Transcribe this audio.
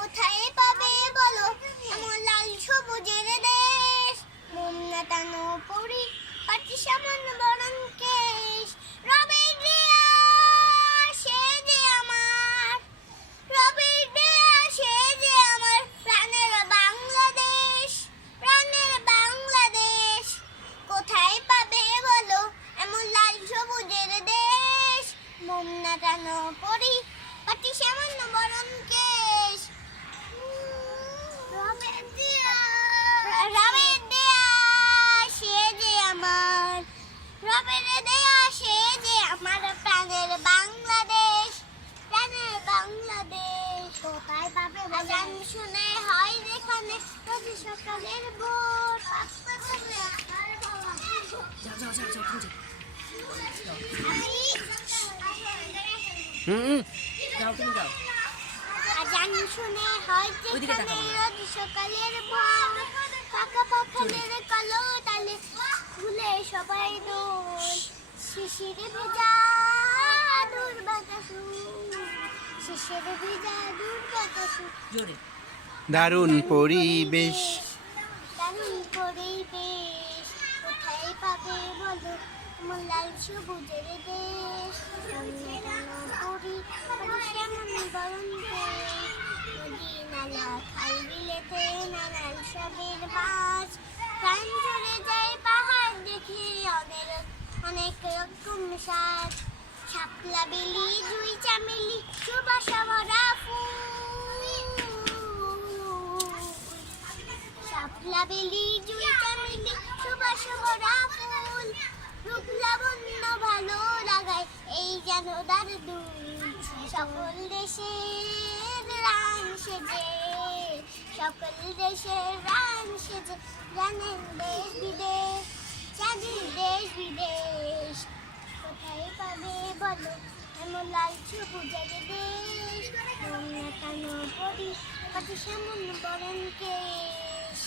কোথায় পাবে বলো এমন লাল সবুজের দেশ, মোম না টানো পরি পাটি সামন বরণ কেশ, রবের দেয়া সে যে আমার, রবের দেয়া সে যে আমার প্রাণের বাংলাদেশ, প্রাণের বাংলাদেশ। কোথায় পাবে বলো এমন লাল সবুজের দেশ, মোম না টানো পরি পাটি সামন বরণ কেশ, রবের দেয়া সে যে আমার, রবের দেয়া সে যে আমার প্রাণের বাংলাদেশ, প্রাণের বাংলাদেশ। কোথায় পাবে আজান শুনে হয় যেখানে রোজ সকালের ভোর, আজান শুনে হয় যেখানে রোজ সকালের ভোর, পাকা পাখালের কালো তালে ভুলে সবাই দোল, শিশিরে ভেজা দূর বাতাস, শিশিরে ভেজা দূর বাতাস। দারুণ পরিবেশ, দারুণ পরিবেশ। কোথায় পাবে বলো এমন লাল সবুজের দেশ, পরি শ্যামন বরণ দেশ, নদী নালা খাল বিলেতে নানান সবের বাস, প্রাণ জুড়ে যায় পাহাড় দেখে অনেক রকম স্বাদ, শাপলা বেলি জুই চামেলি সুবাসা ভরা ফুল, শাপলা বেলি জুই চামেলি সুবাসা ভরা ফুল, রূপ লাবণ্য ভালো লাগায় এই যেন তার দুল, সকল দেশের রান সেজে, সকল দেশের রান সেজে জানেন দেশ বিদেশ, জানেন দেশ বিদেশ। কোথায় পাবে বলো এমন লাল সবুজের দেশ, মোম না টানো পরি পাটি সামন বরণ কেশ।